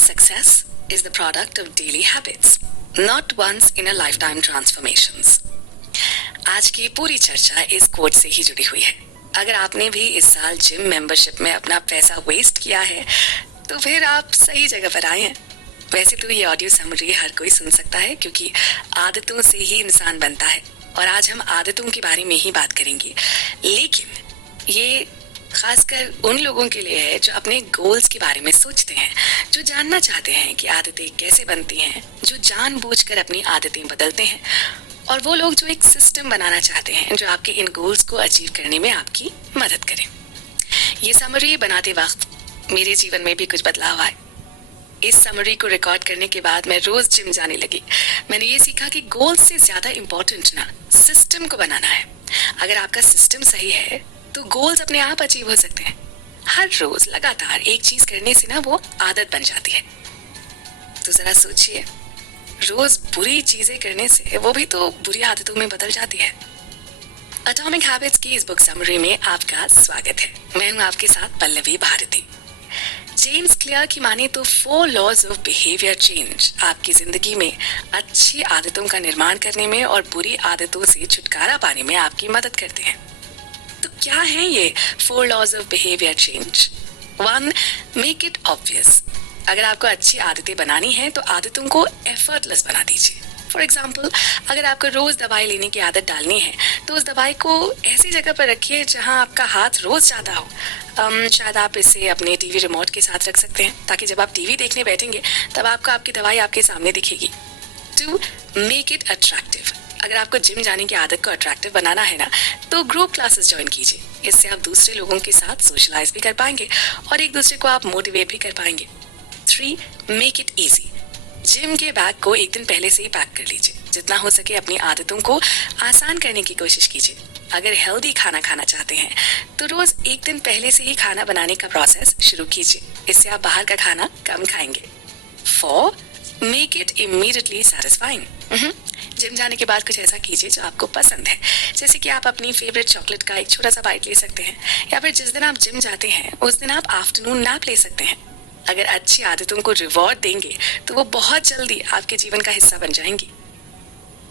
Success is the product of daily habits, not once in a lifetime transformations. आज की पूरी चर्चा इस कोट से ही जुड़ी हुई है। अगर आपने भी इस साल जिम मेंबरशिप में अपना पैसा वेस्ट किया है तो फिर आप सही जगह पर आए हैं। वैसे तो ये ऑडियो समरी हर कोई सुन सकता है क्योंकि आदतों से ही इंसान बनता है और आज हम आदतों के बारे में ही बात करेंगे। लेकिन ये खासकर उन लोगों के लिए है जो अपने गोल्स के बारे में सोचते हैं, जो जानना चाहते हैं कि आदतें कैसे बनती हैं, जो जानबूझकर अपनी आदतें बदलते हैं, और वो लोग जो एक सिस्टम बनाना चाहते हैं जो आपके इन गोल्स को अचीव करने में आपकी मदद करें। ये समरी बनाते वक्त मेरे जीवन में भी कुछ बदलाव आए। इस समरी को रिकॉर्ड करने के बाद मैं रोज जिम जाने लगी। मैंने ये सीखा कि गोल्स से ज्यादा इम्पोर्टेंट ना सिस्टम को बनाना है। अगर आपका सिस्टम सही है तो गोल्स अपने आप अचीव हो सकते हैं। हर रोज लगातार एक चीज करने से ना वो आदत बन जाती है। तो जरा सोचिए, रोज बुरी चीजें करने से वो भी तो बुरी आदतों में बदल जाती है। एटॉमिक हैबिट्स की इस बुक समरी में आपका स्वागत है। मैं हूं आपके साथ पल्लवी भारती। जेम्स क्लियर की माने तो 4 लॉज ऑफ बिहेवियर चेंज आपकी जिंदगी में अच्छी आदतों का निर्माण करने में और बुरी आदतों से छुटकारा पाने में आपकी मदद करते हैं। तो क्या है ये 4 laws of behaviour change? 1. Make it obvious. अगर आपको अच्छी आदतें बनानी है तो आदतों को एफर्टलेस बना दीजिए। फॉर एग्जाम्पल, अगर आपको रोज दवाई लेने की आदत डालनी है तो उस दवाई को ऐसी जगह पर रखिए जहां आपका हाथ रोज जाता हो। शायद आप इसे अपने टीवी रिमोट के साथ रख सकते हैं ताकि जब आप टीवी देखने बैठेंगे तब आपको आपकी दवाई आपके सामने दिखेगी। 2. Make it attractive. अगर आपको जिम जाने की आदत को अट्रैक्टिव बनाना है ना तो ग्रुप क्लासेस ज्वाइन कीजिए। इससे आप दूसरे लोगों के साथ सोशलाइज भी कर पाएंगे और एक दूसरे को आप मोटिवेट भी कर पाएंगे। 3. Make it easy. जिम के बैग को एक दिन पहले से ही पैक कर लीजिए। जितना हो सके अपनी आदतों को आसान करने की कोशिश कीजिए। अगर हेल्दी खाना खाना चाहते हैं तो रोज एक दिन पहले से ही खाना बनाने का प्रोसेस शुरू कीजिए। इससे आप बाहर का खाना कम खाएंगे। 4. Make it immediately satisfying. Gym जाने के बाद कुछ ऐसा कीजिए जो आपको पसंद है, जैसे कि आप अपनी फेवरेट चॉकलेट का एक छोटा सा बाइट ले सकते हैं, या फिर जिस दिन आप जिम जाते हैं उस दिन आप आफ्टरनून नैप ले सकते हैं। अगर अच्छी आदतों को रिवॉर्ड देंगे तो वो बहुत जल्दी आपके जीवन का हिस्सा बन जाएंगी।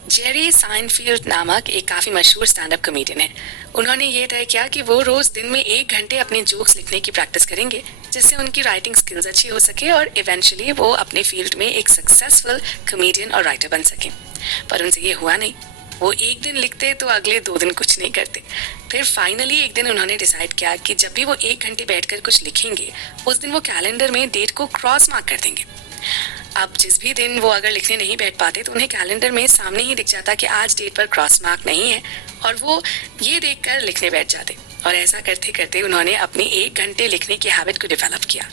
जेरी साइनफील्ड नामक एक काफी मशहूर स्टैंड अप कॉमेडियन है। उन्होंने ये तय किया कि वो रोज दिन में 1 घंटे अपने जोक्स लिखने की प्रैक्टिस करेंगे, जिससे उनकी राइटिंग स्किल्स अच्छी हो सके और इवेंचुअली वो अपने फील्ड में एक सक्सेसफुल कॉमेडियन और राइटर बन सके। पर उनसे ये हुआ नहीं। वो एक दिन लिखते तो अगले 2 दिन कुछ नहीं करते। फिर फाइनली एक दिन उन्होंने डिसाइड किया कि जब भी वो 1 घंटे बैठकर कुछ लिखेंगे उस दिन वो कैलेंडर में डेट को क्रॉस मार्क कर देंगे। अब जिस भी दिन वो अगर लिखने नहीं बैठ पाते तो उन्हें कैलेंडर में सामने ही दिख जाता कि आज डेट पर क्रॉस मार्क नहीं है, और वो ये देखकर लिखने बैठ जाते। और ऐसा करते करते उन्होंने अपनी 1 घंटे लिखने की हैबिट को डेवलप किया।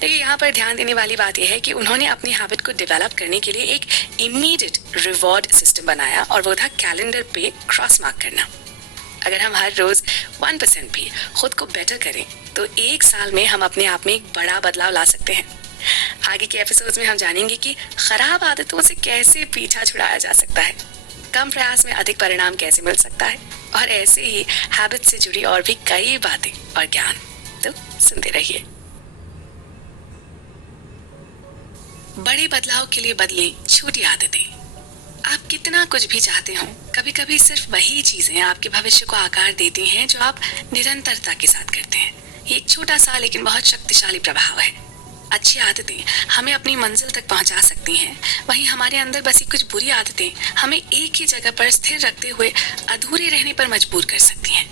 देखिए, यहाँ पर ध्यान देने वाली बात यह है कि उन्होंने अपनी हैबिट को डेवलप करने के लिए एक इमीडिएट रिवॉर्ड सिस्टम बनाया और वो था कैलेंडर पे क्रॉस मार्क करना। अगर हम हर रोज 1% भी खुद को बेटर करें तो 1 साल में हम अपने आप में एक बड़ा बदलाव ला सकते हैं। आगे के एपिसोड्स में हम जानेंगे कि खराब आदतों से कैसे पीछा छुड़ाया जा सकता है, कम प्रयास में अधिक परिणाम कैसे मिल सकता है, और ऐसे ही हैबिट से जुड़ी और भी कई बातें और ज्ञान। तो सुनते रहिए। बड़े बदलाव के लिए बदलें छोटी आदतें। आप कितना कुछ भी चाहते हो, कभी कभी सिर्फ वही चीजें आपके भविष्य को आकार देती हैं जो आप निरंतरता के साथ करते हैं। ये एक छोटा सा लेकिन बहुत शक्तिशाली प्रभाव है। अच्छी आदतें हमें अपनी मंजिल तक पहुंचा सकती हैं, वहीं हमारे अंदर बसी कुछ बुरी आदतें हमें एक ही जगह पर स्थिर रखते हुए अधूरे रहने पर मजबूर कर सकती हैं।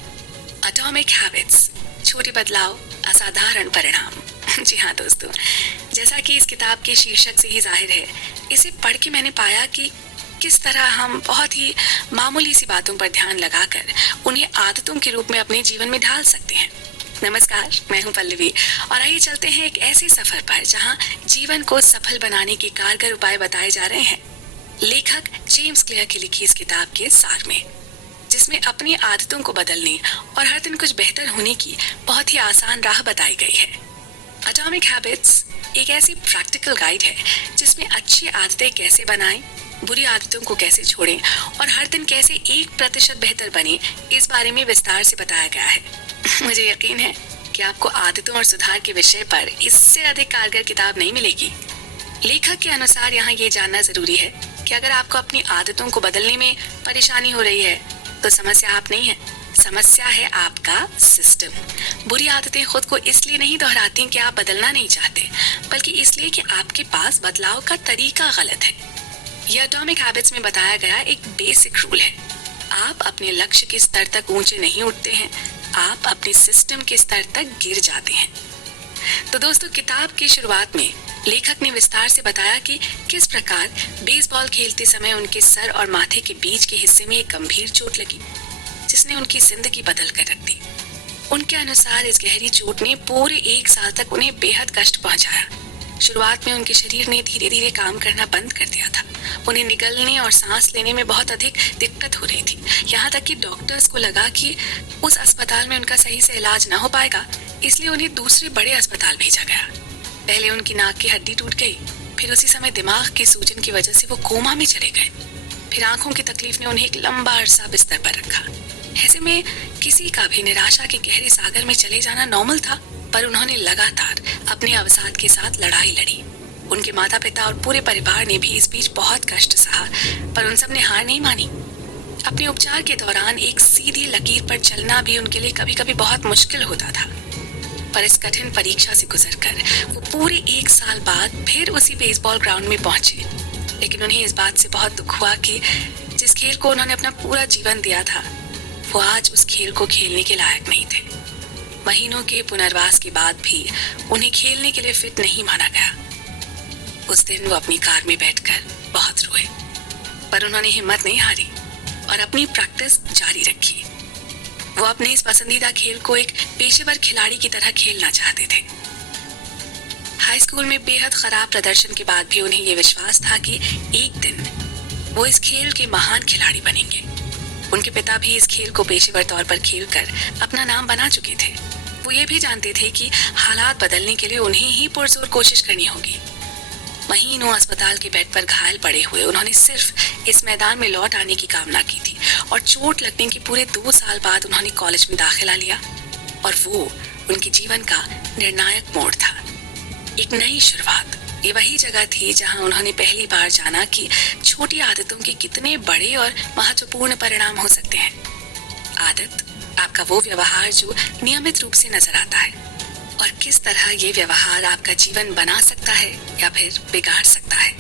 एटॉमिक हैबिट्स, छोटे बदलाव, असाधारण परिणाम। जी हाँ दोस्तों, जैसा कि इस किताब के शीर्षक से ही जाहिर है, इसे पढ़ के मैंने पाया कि किस तरह हम बहुत ही मामूली सी बातों पर ध्यान लगाकर उन्हें आदतों के रूप में अपने जीवन में ढाल सकते हैं। नमस्कार, मैं हूं पल्लवी और आइए चलते हैं एक ऐसे सफर पर जहां जीवन को सफल बनाने के कारगर उपाय बताए जा रहे हैं, लेखक जेम्स क्लियर की लिखी इस किताब के सार में, जिसमें अपनी आदतों को बदलने और हर दिन कुछ बेहतर होने की बहुत ही आसान राह बताई गई है। एटॉमिक हैबिट्स एक ऐसी प्रैक्टिकल गाइड है जिसमें अच्छी आदतें कैसे बनाएं, बुरी आदतों को कैसे छोड़ें और हर दिन कैसे 1% बेहतर बने, इस बारे में विस्तार से बताया गया है। मुझे यकीन है कि आपको आदतों और सुधार के विषय पर इससे अधिक कारगर किताब नहीं मिलेगी। लेखक के अनुसार यहाँ ये जानना जरूरी है कि अगर आपको अपनी आदतों को बदलने में परेशानी हो रही है तो समस्या आप नहीं है, समस्या है आपका सिस्टम। बुरी आदतें खुद को इसलिए नहीं दोहराती कि आप बदलना नहीं चाहते, बल्कि इसलिए कि आपके पास बदलाव का तरीका गलत है। यह एटॉमिक हैबिट्स में बताया गया एक बेसिक रूल है। आप अपने लक्ष्य के स्तर तक ऊंचे नहीं उठते हैं, आप अपने सिस्टम के स्तर तक गिर जाते हैं। तो दोस्तों, किताब की शुरुआत में लेखक ने विस्तार से बताया कि किस प्रकार बेसबॉल खेलते समय उनके सर और माथे के बीच के हिस्से में एक गंभीर चोट लगी, जिसने उनकी जिंदगी बदल कर रख दी। उनके अनुसार इस गहरी चोट ने पूरे 1 साल तक उन्हें बेहद कष्ट पहुंचाया। शुरुआत में उनके शरीर ने धीरे धीरे काम करना बंद कर दिया था। उन्हें निगलने और सांस लेने में बहुत अधिक दिक्कत हो रही थी। यहाँ तक कि डॉक्टर्स को लगा कि उस अस्पताल में उनका सही से इलाज ना हो पाएगा, इसलिए उन्हें दूसरे बड़े अस्पताल भेजा गया। पहले उनकी नाक की हड्डी टूट गई, फिर उसी समय दिमाग की सूजन की वजह से वो कोमा में चले गए। फिर आंखों की तकलीफ ने उन्हें एक लंबा अरसा बिस्तर पर रखा। ऐसे में किसी का भी निराशा के गहरे सागर में चले जाना नॉर्मल था, पर उन्होंने लगातार अपने अवसाद के साथ लड़ाई लड़ी। उनके माता पिता और पूरे परिवार ने भी इस बीच बहुत कष्ट सहा, पर उन सब ने हार नहीं मानी। अपने उपचार के दौरान एक सीधी लकीर पर चलना भी उनके लिए कभी कभी बहुत मुश्किल होता था, पर इस कठिन परीक्षा से गुजरकर वो पूरे 1 साल बाद फिर उसी बेसबॉल ग्राउंड में पहुंचे। लेकिन उन्हें इस बात से बहुत दुख हुआ कि जिस खेल को उन्होंने अपना पूरा जीवन दिया था, वो आज उस खेल को खेलने के लायक नहीं थे। महीनों के पुनर्वास के बाद भी उन्हें खेलने के लिए फिट नहीं माना गया। उस दिन वो अपनी कार में बैठकर बहुत रोए, पर उन्होंने हिम्मत नहीं हारी और अपनी प्रैक्टिस जारी रखी। वो अपने इस पसंदीदा खेल को एक पेशेवर खिलाड़ी की तरह खेलना चाहते थे। हाई स्कूल में बेहद खराब प्रदर्शन के बाद भी उन्हें ये विश्वास था कि एक दिन वो इस खेल के महान खिलाड़ी बनेंगे। उनके पिता भी इस खेल को पेशेवर तौर पर खेलकर अपना नाम बना चुके थे। वो ये भी जानते थे कि हालात बदलने के लिए उन्हें ही पुरजोर कोशिश करनी होगी। महीनों अस्पताल के बेड पर घायल पड़े हुए उन्होंने सिर्फ इस मैदान में लौट आने की कामना की थी, और चोट लगने के पूरे 2 साल बाद उन्होंने कॉलेज में दाखिला लिया, और वो उनके जीवन का निर्णायक मोड़ था, एक नई शुरुआत। ये वही जगह थी जहां उन्होंने पहली बार जाना कि छोटी आदतों के कितने बड़े और महत्वपूर्ण परिणाम हो सकते हैं। आदत आपका वो व्यवहार जो नियमित रूप से नजर आता है, और किस तरह ये व्यवहार आपका जीवन बना सकता है या फिर बिगाड़ सकता है,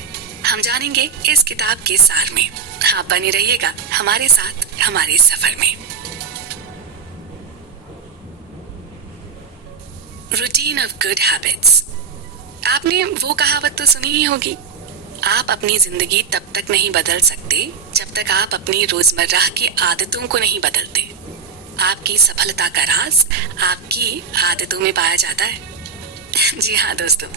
हम जानेंगे इस किताब के सार में। आप बने रहिएगा हमारे साथ हमारे सफर में। Routine of good habits. आपने वो कहावत तो सुनी ही होगी, आप अपनी जिंदगी तब तक नहीं बदल सकते जब तक आप अपनी रोजमर्रा की आदतों को नहीं बदलते। आपकी सफलता का राज आपकी आदतों में पाया जाता है। जी हाँ दोस्तों,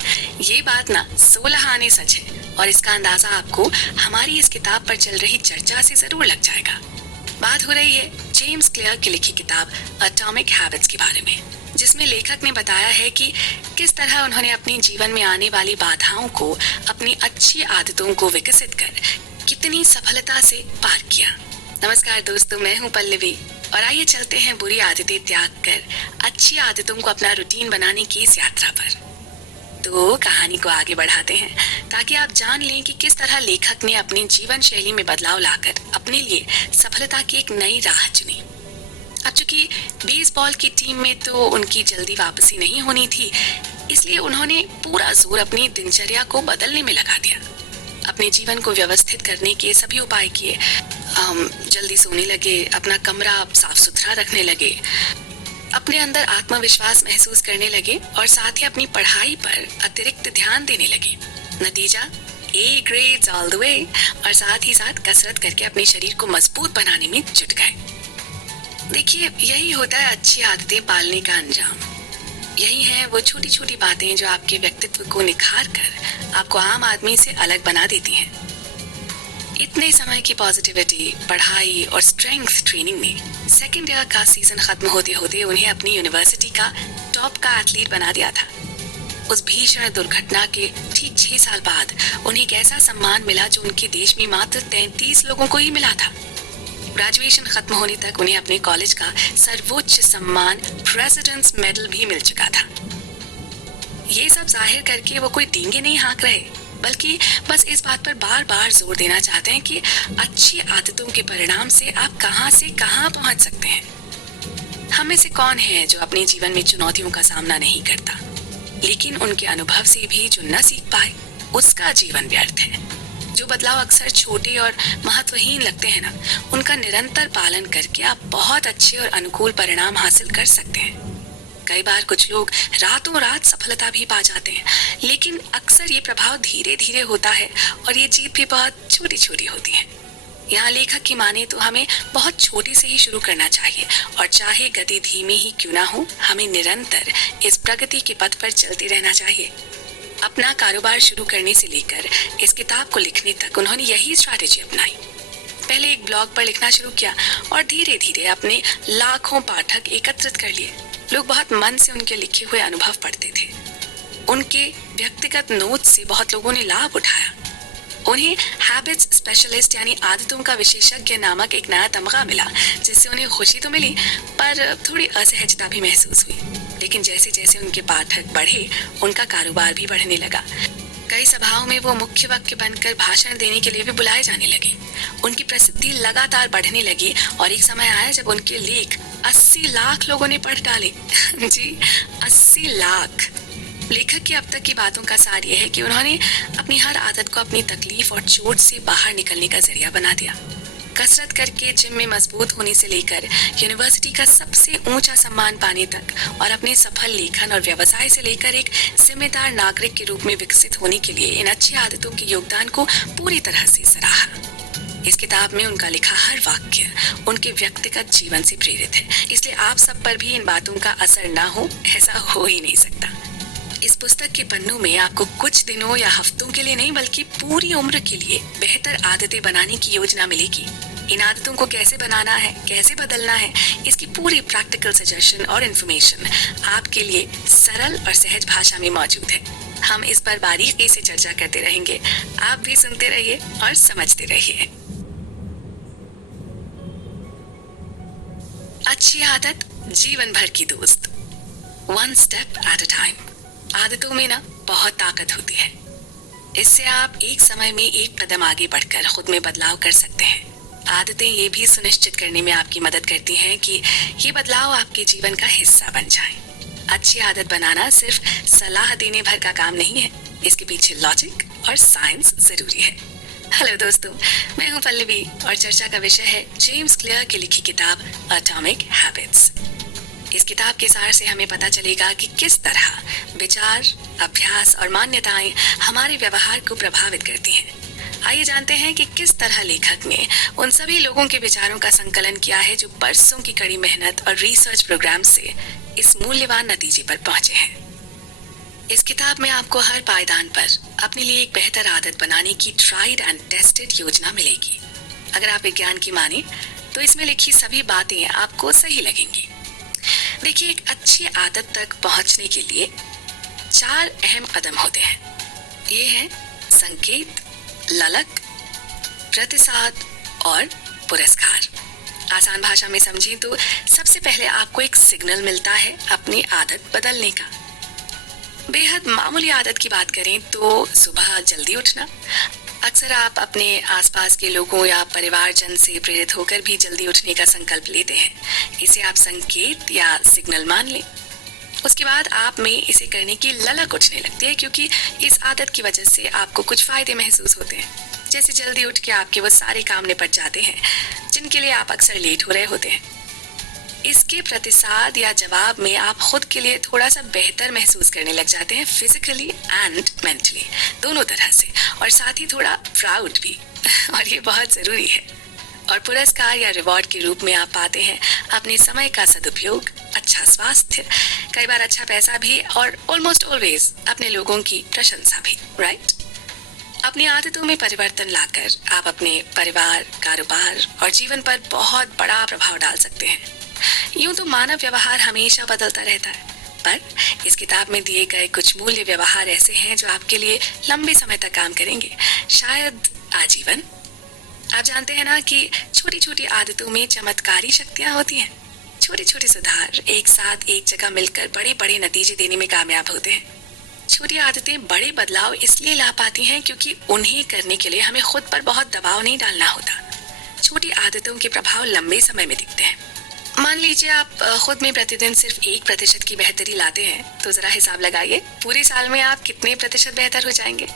ये बात ना 16 आने सच है, और इसका अंदाजा आपको हमारी इस किताब पर चल रही चर्चा से जरूर लग जाएगा। बात हो रही है जेम्स क्लियर की लिखी किताब एटॉमिक हैबिट्स के बारे में, जिसमें लेखक ने बताया है कि किस तरह उन्होंने अपने जीवन में आने वाली बाधाओं को अपनी अच्छी आदतों को विकसित कर कितनी सफलता से पार किया। नमस्कार दोस्तों, मैं हूँ पल्लवी, और आइए चलते हैं बुरी आदतें त्याग कर अच्छी आदतों को अपना रूटीन बनाने की इस यात्रा पर। तो कहानी को आगे बढ़ाते हैं ताकि आप जान लें कि किस तरह लेखक ने अपनी जीवन शैली में बदलाव लाकर अपने लिए सफलता की एक नई राह चुनी। अब चूंकि बेसबॉल की टीम में तो उनकी जल्दी वापसी नहीं होनी थी, इसलिए उन्होंने पूरा जोर अपनी दिनचर्या को बदलने में लगा दिया। अपने जीवन को व्यवस्थित करने के सभी उपाय किए, जल्दी सोने लगे, अपना कमरा साफ सुथरा रखने लगे, अपने अंदर आत्मविश्वास महसूस करने लगे, और साथ ही अपनी पढ़ाई पर अतिरिक्त ध्यान देने लगे। नतीजा A grades all the way, और साथ ही साथ कसरत करके अपने शरीर को मजबूत बनाने में जुट गए। देखिए, यही होता है अच्छी आदतें पालने का अंजाम। यही है वो छोटी छोटी बातें जो आपके व्यक्तित्व को निखार कर आपको आम आदमी से अलग बना देती हैं। इतने समय की पॉजिटिविटी, पढ़ाई और स्ट्रेंथ ट्रेनिंग में सेकेंड ईयर का सीजन खत्म होते होते उन्हें अपनी यूनिवर्सिटी का टॉप का एथलीट बना दिया था। उस भीषण दुर्घटना के ठीक 6 साल बाद उन्हें एक ऐसा सम्मान मिला जो उनके देश में मात्र 33 लोगों को ही मिला था। ग्रेजुएशन खत्म होने तक उन्हें अपने कॉलेज का सर्वोच्च सम्मान प्रेसिडेंट्स मेडल भी मिल चुका था। ये सब जाहिर करके वो कोई डींगे नहीं हाँक रहे, बल्कि बस इस बात पर बार बार जोर देना चाहते हैं कि अच्छी आदतों के परिणाम से आप कहां से कहां पहुंच सकते हैं। हम में से कौन है जो अपने जीवन में चुनौतियों का सामना नहीं करता, लेकिन उनके अनुभव से भी जो न सीख पाए उसका जीवन व्यर्थ है। जो बदलाव अक्सर छोटे और महत्वहीन लगते हैं ना, उनका निरंतर पालन करके आप बहुत अच्छे और अनुकूल परिणाम हासिल कर सकते हैं। कई बार कुछ लोग रातों रात सफलता भी पा जाते हैं, लेकिन अक्सर ये प्रभाव धीरे धीरे होता है और ये जीत भी बहुत छोटी छोटी होती है। यहाँ लेखक की माने तो हमें बहुत छोटे से ही शुरू करना चाहिए और चाहे गति धीमी ही क्यों ना हो, हमें निरंतर इस प्रगति के पथ पर चलते रहना चाहिए। अपना कारोबार शुरू करने से लेकर इस किताब को लिखने तक उन्होंने यही स्ट्रैटेजी अपनाई। पहले एक ब्लॉग पर लिखना शुरू किया और धीरे धीरे अपने लाखों पाठक एकत्रित कर लिए। लोग बहुत मन से उनके लिखे हुए अनुभव पढ़ते थे। उनके व्यक्तिगत नोट से बहुत लोगों ने लाभ उठाया। उन्हें हैबिट्स स्पेशलिस्ट यानी आदतों का विशेषज्ञ नामक एक नया तमगा मिला, जिससे उन्हें खुशी तो मिली पर थोड़ी असहजता भी महसूस हुई। लेकिन जैसे जैसे उनके पाठक बढ़े, उनका कारोबार भी बढ़ने लगा। कई सभाओं में वो मुख्य वक्ता बनकर भाषण देने के लिए भी बुलाए जाने लगे। उनकी प्रसिद्धि लगातार बढ़ने लगी और एक समय आया जब उनके लेख 80 लाख लोगों ने पढ़ डाले। जी, 80 लाख। लेखक की अब तक की बातों का सार यह है कि उन्होंने अपनी हर आदत को अपनी तकलीफ और चोट से बाहर निकलने का जरिया बना दिया। कसरत करके जिम में मजबूत होने से लेकर यूनिवर्सिटी का सबसे ऊंचा सम्मान पाने तक और अपने सफल लेखन और व्यवसाय से लेकर एक जिम्मेदार नागरिक के रूप में विकसित होने के लिए इन अच्छी आदतों के योगदान को पूरी तरह से सराहा। इस किताब में उनका लिखा हर वाक्य उनके व्यक्तिगत जीवन से प्रेरित है, इसलिए आप सब पर भी इन बातों का असर ना हो, ऐसा हो ही नहीं सकता। इस पुस्तक के पन्नों में आपको कुछ दिनों या हफ्तों के लिए नहीं बल्कि पूरी उम्र के लिए बेहतर आदतें बनाने की योजना मिलेगी। इन आदतों को कैसे बनाना है, कैसे बदलना है, इसकी पूरी प्रैक्टिकल सजेशन और इन्फॉर्मेशन आपके लिए सरल और सहज भाषा में मौजूद है। हम इस पर बारीकी से चर्चा करते रहेंगे। आप भी सुनते रहिए और समझते रहिए। अच्छी आदत जीवन भर की दोस्त, one step at a time. आदतों में ना बहुत ताकत होती है। इससे आप एक समय में एक कदम आगे बढ़कर खुद में बदलाव कर सकते हैं। आदतें ये भी सुनिश्चित करने में आपकी मदद करती हैं कि ये बदलाव आपके जीवन का हिस्सा बन जाए। अच्छी आदत बनाना सिर्फ सलाह देने भर का काम नहीं है, इसके पीछे लॉजिक और साइंस जरूरी है। हेलो दोस्तों, मैं हूं पल्लवी और चर्चा का विषय है जेम्स क्लियर की लिखी किताब एटॉमिक हैबिट्स। इस किताब के सार से हमें पता चलेगा कि किस तरह विचार, अभ्यास और मान्यताएं हमारे व्यवहार को प्रभावित करती हैं। आइए जानते हैं कि किस तरह लेखक ने उन सभी लोगों के विचारों का संकलन किया है जो बरसों की कड़ी मेहनत और रिसर्च प्रोग्राम से इस मूल्यवान नतीजे पर पहुंचे हैं। इस किताब में आपको हर पायदान पर अपने लिए एक बेहतर आदत बनाने की ट्राइड एंड टेस्टेड योजना मिलेगी। अगर आप विज्ञान की माने तो इसमें लिखी सभी बातें आपको सही लगेंगी। देखिए, एक अच्छी आदत तक पहुंचने के लिए 4 अहम कदम होते हैं। ये हैं संकेत, ललक, प्रतिसाद और पुरस्कार। आसान भाषा में समझें तो सबसे पहले आपको एक सिग्नल मिलता है अपनी आदत बदलने का। बेहद मामूली आदत की बात करें तो सुबह जल्दी उठना। अक्सर आप अपने आसपास के लोगों या परिवारजन से प्रेरित होकर भी जल्दी उठने का संकल्प लेते हैं। इसे आप संकेत या सिग्नल मान लें। उसके बाद आप में इसे करने की ललक उठने लगती है, क्योंकि इस आदत की वजह से आपको कुछ फायदे महसूस होते हैं। जैसे जल्दी उठ के आपके वो सारे काम निपट जाते हैं जिनके लिए आप अक्सर लेट हो रहे होते हैं। इसके प्रतिसाद या जवाब में आप खुद के लिए थोड़ा सा बेहतर महसूस करने लग जाते हैं, फिजिकली एंड मेंटली, दोनों तरह से, और साथ ही थोड़ा प्राउड भी और ये बहुत जरूरी है। और पुरस्कार या रिवॉर्ड के रूप में आप पाते हैं अपने समय का सदुपयोग, अच्छा स्वास्थ्य, कई बार अच्छा पैसा भी, और ऑलमोस्ट ऑलवेज अपने लोगों की प्रशंसा भी, राइट? अपनी आदतों में परिवर्तन लाकर आप अपने परिवार, कारोबार और जीवन पर बहुत बड़ा प्रभाव डाल सकते हैं। यूं तो मानव व्यवहार हमेशा बदलता रहता है, पर इस किताब में दिए गए कुछ मूल्य व्यवहार ऐसे हैं जो आपके लिए लंबे समय तक काम करेंगे, शायद आजीवन। आप जानते हैं ना कि छोटी छोटी आदतों में चमत्कारी शक्तियां होती हैं। छोटे छोटे सुधार एक साथ एक जगह मिलकर बड़े बड़े नतीजे देने में कामयाब होते हैं। छोटी आदतें बड़े बदलाव इसलिए ला पाती हैं क्योंकि उन्हें करने के लिए हमें खुद पर बहुत दबाव नहीं डालना होता। छोटी आदतों के प्रभाव लंबे समय में दिखते हैं। मान लीजिए आप खुद में प्रतिदिन सिर्फ 1% की बेहतरी लाते हैं, तो जरा हिसाब लगाइए पूरे साल में आप कितने प्रतिशत बेहतर हो जाएंगे।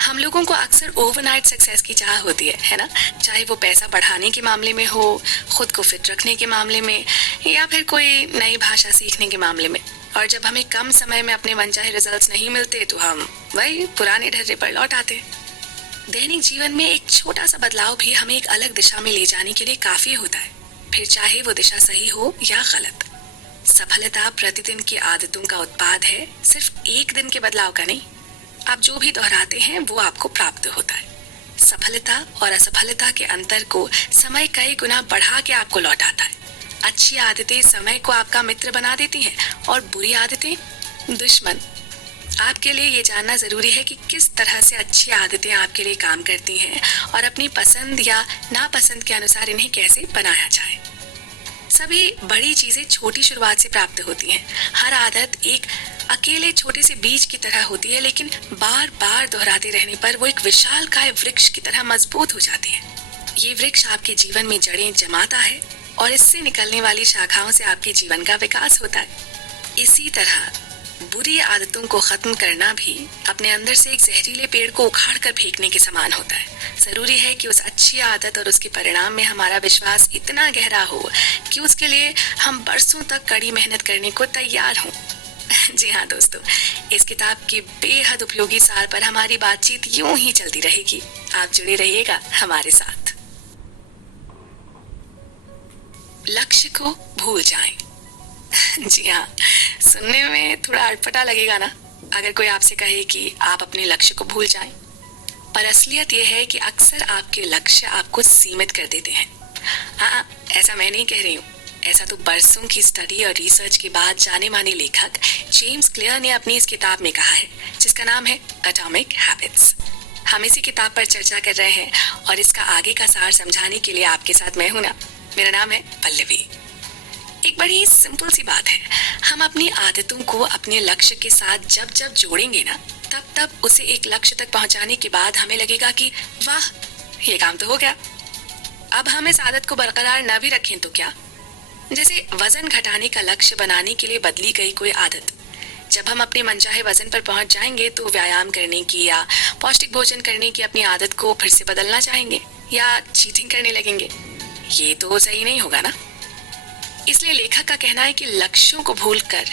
हम लोगों को अक्सर ओवरनाइट सक्सेस की चाह होती है ना? चाहे वो पैसा बढ़ाने के मामले में हो, खुद को फिट रखने के मामले में, या फिर कोई नई भाषा सीखने के मामले में। और जब हमें कम समय में अपने मनचाहे रिजल्ट्स नहीं मिलते तो हम वही पुराने ढर्रे पर लौट आते हैं। दैनिक जीवन में एक छोटा सा बदलाव भी हमें एक अलग दिशा में ले जाने के लिए काफी होता है, फिर चाहे वो दिशा सही हो या गलत। सफलता प्रतिदिन की आदतों का उत्पाद है, सिर्फ एक दिन के बदलाव का नहीं। आप जो भी दोहराते हैं वो आपको प्राप्त होता है। सफलता और असफलता के अंतर को समय कई गुना बढ़ा के आपको लौटाता है। अच्छी आदतें समय को आपका मित्र बना देती हैं और बुरी आदतें दुश्मन। आपके लिए ये जानना जरूरी है कि किस तरह से अच्छी आदतें आपके लिए काम करती हैं और अपनी पसंद या नापसंद के अनुसार इन्हें कैसे बनाया जाए। सभी बड़ी चीजें छोटी शुरुआत से प्राप्त होती हैं। हर आदत एक अकेले छोटे से बीज की तरह होती है, लेकिन बार बार दोहराते रहने पर वो एक विशालकाय वृक्ष की तरह मजबूत हो जाती है। ये वृक्ष आपके जीवन में जड़ें जमाता है और इससे निकलने वाली शाखाओं से आपके जीवन का विकास होता है। इसी तरह बुरी आदतों को खत्म करना भी अपने अंदर से एक जहरीले पेड़ को उखाड़ कर फेंकने के समान होता है। जरूरी है कि उस अच्छी आदत और उसके परिणाम में हमारा विश्वास इतना गहरा हो कि उसके लिए हम बरसों तक कड़ी मेहनत करने को तैयार हों। जी हाँ दोस्तों, इस किताब के बेहद उपयोगी सार पर हमारी बातचीत यूं ही चलती रहेगी। आप जुड़े रहिएगा हमारे साथ। लक्ष्य को भूल जाएं। जी हाँ, सुनने में थोड़ा अटपटा लगेगा ना अगर कोई आपसे कहे कि आप अपने लक्ष्य को भूल जाएं, पर असलियत यह है कि अक्सर आपके लक्ष्य आपको सीमित कर देते हैं। हाँ, ऐसा मैं नहीं कह रही हूँ, ऐसा तो बरसों की स्टडी और रिसर्च के बाद जाने माने लेखक जेम्स क्लियर ने अपनी इस किताब में कहा है, जिसका नाम है एटॉमिक हैबिट्स। हम इसी किताब पर चर्चा कर रहे हैं और इसका आगे का सार समझाने के लिए आपके साथ मैं हूं ना। मेरा नाम है पल्लवी। एक बड़ी सिंपल सी बात है, हम अपनी आदतों को अपने लक्ष्य के साथ जब जब जोड़ेंगे ना, तब तब उसे एक लक्ष्य तक पहुंचाने के बाद हमें लगेगा कि वाह, ये काम तो हो गया। अब हम इस आदत को बरकरार न भी रखें तो क्या? जैसे वजन घटाने का लक्ष्य बनाने के लिए बदली गई कोई आदत। जब हम अपने मनचाहे वजन पर पहुंच जाएंगे तो व्यायाम करने की या पौष्टिक भोजन करने की अपनी आदत को फिर से बदलना चाहेंगे या चीटिंग करने लगेंगे। ये तो सही नहीं होगा ना। इसलिए लेखक का कहना है कि लक्ष्यों को भूलकर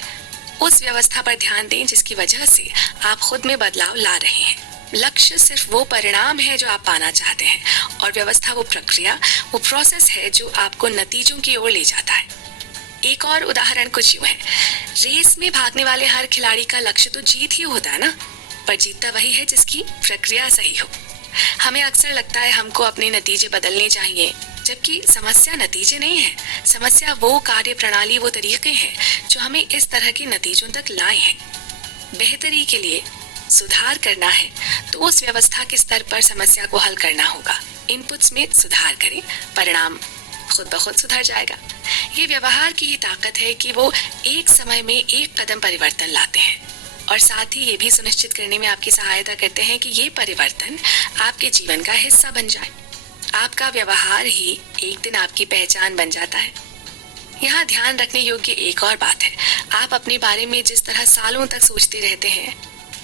उस व्यवस्था पर ध्यान दें जिसकी वजह से आप खुद में बदलाव ला रहे हैं। लक्ष्य सिर्फ वो परिणाम है जो आप पाना चाहते हैं और व्यवस्था वो प्रक्रिया, वो प्रोसेस है जो आपको नतीजों की ओर ले जाता है। एक और उदाहरण कुछ यूं है, रेस में भागने वाले हर खिलाड़ी का लक्ष्य तो जीत ही होता है ना, पर जीतता वही है जिसकी प्रक्रिया सही हो। हमें अक्सर लगता है हमको अपने नतीजे बदलने चाहिए, जबकि समस्या नतीजे नहीं है। समस्या वो कार्य प्रणाली, वो तरीके हैं जो हमें इस तरह के नतीजों तक लाए हैं। बेहतरी के लिए सुधार करना है तो उस व्यवस्था के स्तर पर समस्या को हल करना होगा। इनपुट्स में सुधार करें, परिणाम खुद ब खुद सुधर जाएगा। ये व्यवहार की ही ताकत है कि वो एक समय में एक कदम परिवर्तन लाते हैं और साथ ही ये भी सुनिश्चित करने में आपकी सहायता करते हैं कि ये परिवर्तन आपके जीवन का हिस्सा बन जाए। आपका व्यवहार ही एक दिन आपकी पहचान बन जाता है। यहाँ ध्यान रखने योग्य एक और बात है, आप अपने बारे में जिस तरह सालों तक सोचते रहते हैं,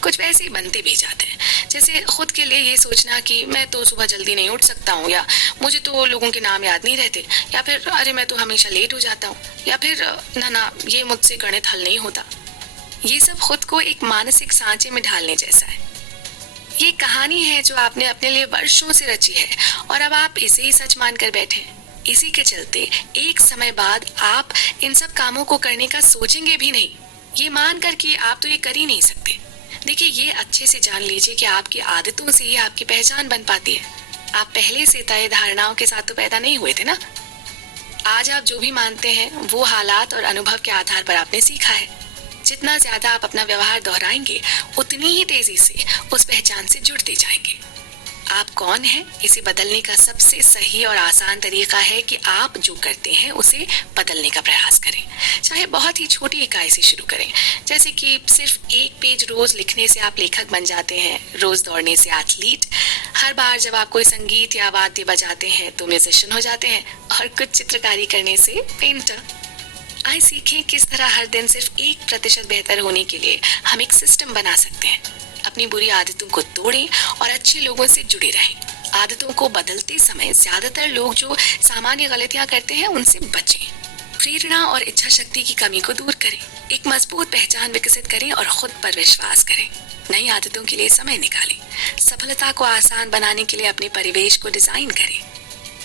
कुछ वैसे ही बनते भी जाते हैं। जैसे खुद के लिए ये सोचना कि मैं तो सुबह जल्दी नहीं उठ सकता हूँ, या मुझे तो लोगों के नाम याद नहीं रहते, या फिर अरे मैं तो हमेशा लेट हो जाता हूँ, या फिर ना ये मुझसे गणित हल नहीं होता। ये सब खुद को एक मानसिक सांचे में ढालने जैसा है। ये कहानी है जो आपने अपने लिए वर्षों से रची है और अब आप इसे ही सच मानकर बैठे हैं। इसी के चलते एक समय बाद आप इन सब कामों को करने का सोचेंगे भी नहीं, ये मानकर कि आप तो ये कर ही नहीं सकते। देखिए, ये अच्छे से जान लीजिए कि आपकी आदतों से ही आपकी पहचान बन पाती है। आप पहले से तय धारणाओं के साथ तो पैदा नहीं हुए थे ना। आज आप जो भी मानते हैं वो हालात और अनुभव के आधार पर आपने सीखा है। जितना ज्यादा आप अपना व्यवहार दोहराएंगे, उतनी ही तेजी से उस पहचान से जुड़ते जाएंगे। आप कौन हैं इसे बदलने का सबसे सही और आसान तरीका है कि आप जो करते हैं उसे बदलने का प्रयास करें। चाहे बहुत ही छोटी इकाई से शुरू करें, जैसे कि सिर्फ एक पेज रोज लिखने से आप लेखक बन जाते हैं, रोज दौड़ने से एथलीट, हर बार जब आप कोई संगीत या वाद्य बजाते हैं तो म्यूजिशियन हो जाते हैं, और कुछ चित्रकारी करने से पेंटर। आइए सीखें किस तरह हर दिन सिर्फ 1% बेहतर होने के लिए हम एक सिस्टम बना सकते हैं। अपनी बुरी आदतों को तोड़ें और अच्छे लोगों से जुड़े रहें। आदतों को बदलते समय ज्यादातर लोग जो सामान्य गलतियां करते हैं उनसे बचें। प्रेरणा और इच्छा शक्ति की कमी को दूर करें। एक मजबूत पहचान विकसित करें और खुद पर विश्वास करें। नई आदतों के लिए समय निकालें। सफलता को आसान बनाने के लिए अपने परिवेश को डिजाइन करें।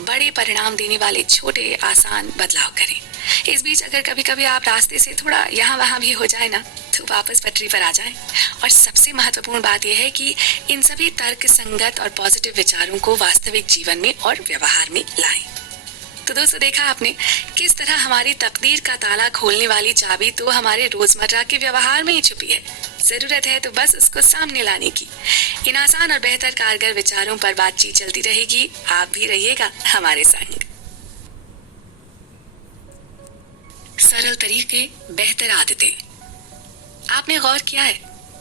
बड़े परिणाम देने वाले छोटे आसान बदलाव करें। इस बीच अगर कभी कभी आप रास्ते से थोड़ा यहाँ वहाँ भी हो जाए ना, तो वापस पटरी पर आ जाएं। और सबसे महत्वपूर्ण बात यह है कि इन सभी तर्क संगत और पॉजिटिव विचारों को वास्तविक जीवन में और व्यवहार में लाएं। तो दोस्तों, देखा आपने किस तरह हमारी तकदीर का ताला खोलने वाली चाबी तो हमारे रोजमर्रा के व्यवहार में ही छुपी है। जरूरत है तो बस उसको सामने लाने की। इन आसान और बेहतर कारगर विचारों पर बातचीत चलती रहेगी। आप भी रहिएगा हमारे संग। सरल तरीके, बेहतर आदतें। आपने गौर किया है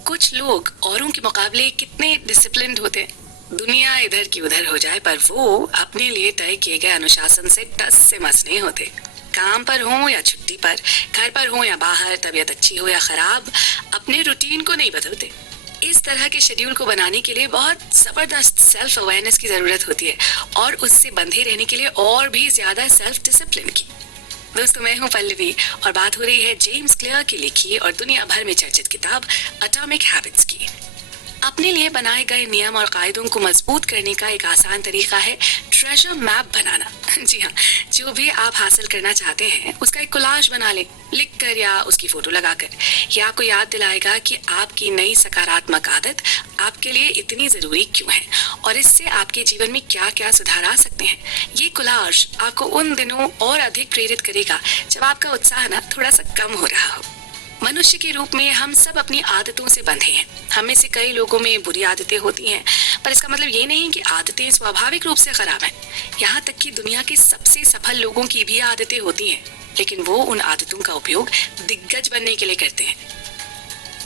कुछ लोग औरों के मुकाबले कितने डिसिप्लिन्ड होते हैं। दुनिया इधर की उधर हो जाए पर वो अपने लिए तय किए गए अनुशासन से टस से मस नहीं होते। काम पर हो या छुट्टी पर, घर पर हो या बाहर, तबीयत अच्छी हो या खराब, अपने रूटीन को नहीं बदलते। इस तरह के शेड्यूल को बनाने के लिए बहुत जबरदस्त सेल्फ अवेयरनेस की जरूरत होती है, और उससे बंधे रहने के लिए और भी ज्यादा सेल्फ डिसिप्लिन की। दोस्तों, मैं हूं पल्लवी और बात हो रही है जेम्स क्लियर की लिखी और दुनिया भर में चर्चित किताब एटॉमिक हैबिट्स की। अपने लिए बनाए गए नियम और कायदों को मजबूत करने का एक आसान तरीका है ट्रेजर मैप बनाना। जी हाँ, जो भी आप हासिल करना चाहते हैं उसका एक कोलाज बना लें, लिख कर या उसकी फोटो लगाकर। यह आपको याद दिलाएगा कि आपकी नई सकारात्मक आदत आपके लिए इतनी जरूरी क्यों है और इससे आपके जीवन में क्या क्या सुधार आ सकते हैं। ये कोलाज आपको उन दिनों और अधिक प्रेरित करेगा जब आपका उत्साह ना थोड़ा सा कम हो रहा हो। मनुष्य के रूप में हम सब अपनी आदतों से बंधे हैं। हम में से कई लोगों में बुरी आदतें होती हैं, पर इसका मतलब ये नहीं कि आदतें स्वाभाविक रूप से खराब हैं। यहाँ तक कि दुनिया के सबसे सफल लोगों की भी आदतें होती हैं, लेकिन वो उन आदतों का उपयोग दिग्गज बनने के लिए करते हैं।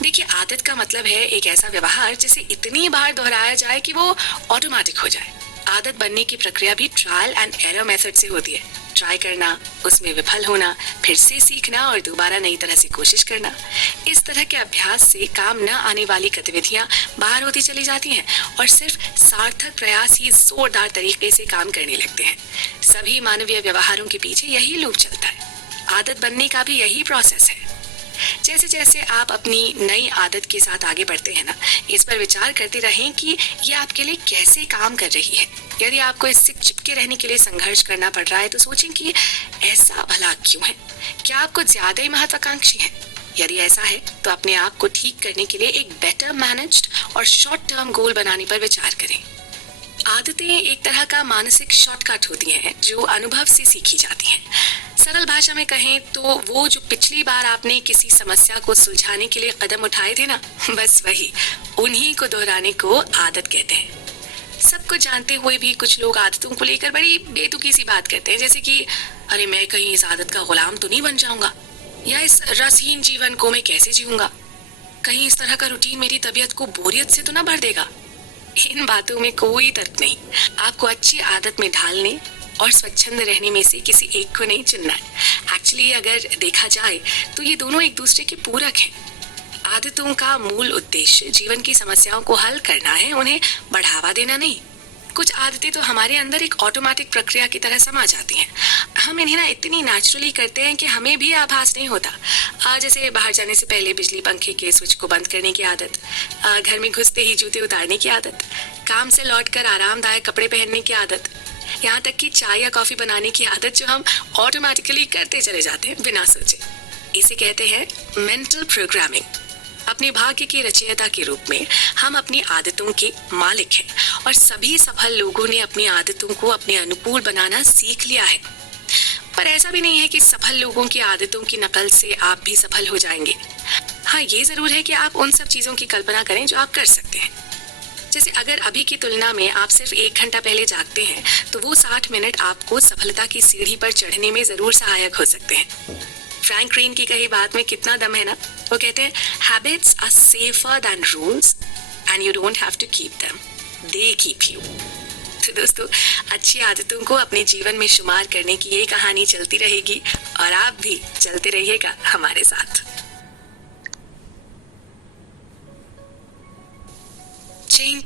देखिए, आदत का मतलब है एक ऐसा व्यवहार जिसे इतनी बार दोहराया जाए कि वो ऑटोमेटिक हो जाए। आदत बनने की प्रक्रिया भी ट्रायल एंड एरर मेथड से होती है। ट्राई करना, उसमें विफल होना, फिर से सीखना और दोबारा नई तरह से कोशिश करना। इस तरह के अभ्यास से काम न आने वाली गतिविधियां बाहर होती चली जाती हैं और सिर्फ सार्थक प्रयास ही जोरदार तरीके से काम करने लगते हैं। सभी मानवीय व्यवहारों के पीछे यही लूप चलता है। आदत बनने का भी यही प्रोसेस है। जैसे जैसे आप अपनी नई आदत के साथ आगे बढ़ते हैं ना, इस पर विचार करते रहें कि ये आपके लिए कैसे काम कर रही है। यदि आपको इससे चिपके रहने के लिए संघर्ष करना पड़ रहा है तो सोचें कि ऐसा भला क्यों है। क्या आपको ज्यादा ही महत्वाकांक्षी है? यदि ऐसा है तो अपने आप को ठीक करने के लिए एक बेटर मैनेज्ड और शॉर्ट टर्म गोल बनाने पर विचार करें। आदतें एक तरह का मानसिक शॉर्टकट होती हैं जो अनुभव से सीखी जाती हैं। सरल भाषा में कहें तो वो जो पिछली बार आपने किसी समस्या को सुलझाने के लिए कदम उठाए थे ना, बस वही, उन्हीं को दोहराने को आदत कहते हैं। सबको जानते हुए भी कुछ लोग आदतों को लेकर बड़ी बेतुकी सी बात करते हैं, जैसे कि अरे मैं कहीं इस आदत का गुलाम तो नहीं बन जाऊंगा, या इस रसहीन जीवन को मैं कैसे जीऊंगा, कहीं इस तरह का रूटीन मेरी तबीयत को बोरियत से तो ना भर देगा। इन बातों में कोई तर्क नहीं। आपको अच्छी आदत में ढालने और स्वच्छंद रहने में से किसी एक को नहीं चुनना है। एक्चुअली अगर देखा जाए तो ये दोनों एक दूसरे के पूरक हैं। आदतों का मूल उद्देश्य जीवन की समस्याओं को हल करना है, उन्हें बढ़ावा देना नहीं। कुछ आदतें तो हमारे अंदर एक ऑटोमेटिक प्रक्रिया की तरह समा जाती हैं। हम इन्हें ना इतनी नेचुरली करते हैं कि हमें भी आभास नहीं होता। जैसे बाहर जाने से पहले बिजली पंखे के स्विच को बंद करने की आदत, घर में घुसते ही जूते उतारने की आदत, काम से लौटकर आरामदायक कपड़े पहनने की आदत, यहाँ तक कि चाय या कॉफी बनाने की आदत जो हम ऑटोमेटिकली करते चले जाते हैं बिना सोचे। इसे कहते हैं मेंटल प्रोग्रामिंग। अपने भाग्य के रचयिता के रूप में हम अपनी आदतों के मालिक हैं और सभी सफल लोगों ने अपनी आदतों को अपने अनुकूल बनाना सीख लिया है। पर ऐसा भी नहीं है कि सफल लोगों की आदतों की नकल से आप भी सफल हो जाएंगे। हाँ, ये जरूर है कि आप उन सब चीजों की कल्पना करें जो आप कर सकते हैं। जैसे अगर अभी की तुलना में आप सिर्फ 1 घंटा पहले जागते हैं तो वो 60 मिनट आपको सफलता की सीढ़ी पर चढ़ने में जरूर सहायक हो सकते हैं। फ्रैंक क्रेन की कही बात में कितना दम है ना। वो कहते हैं habits are safer than rules and you don't have to keep them, they keep you. तो दोस्तों, अच्छी आदतों को अपने जीवन में शुमार करने की ये कहानी चलती रहेगी और आप भी चलते रहिएगा हमारे साथ। चेंज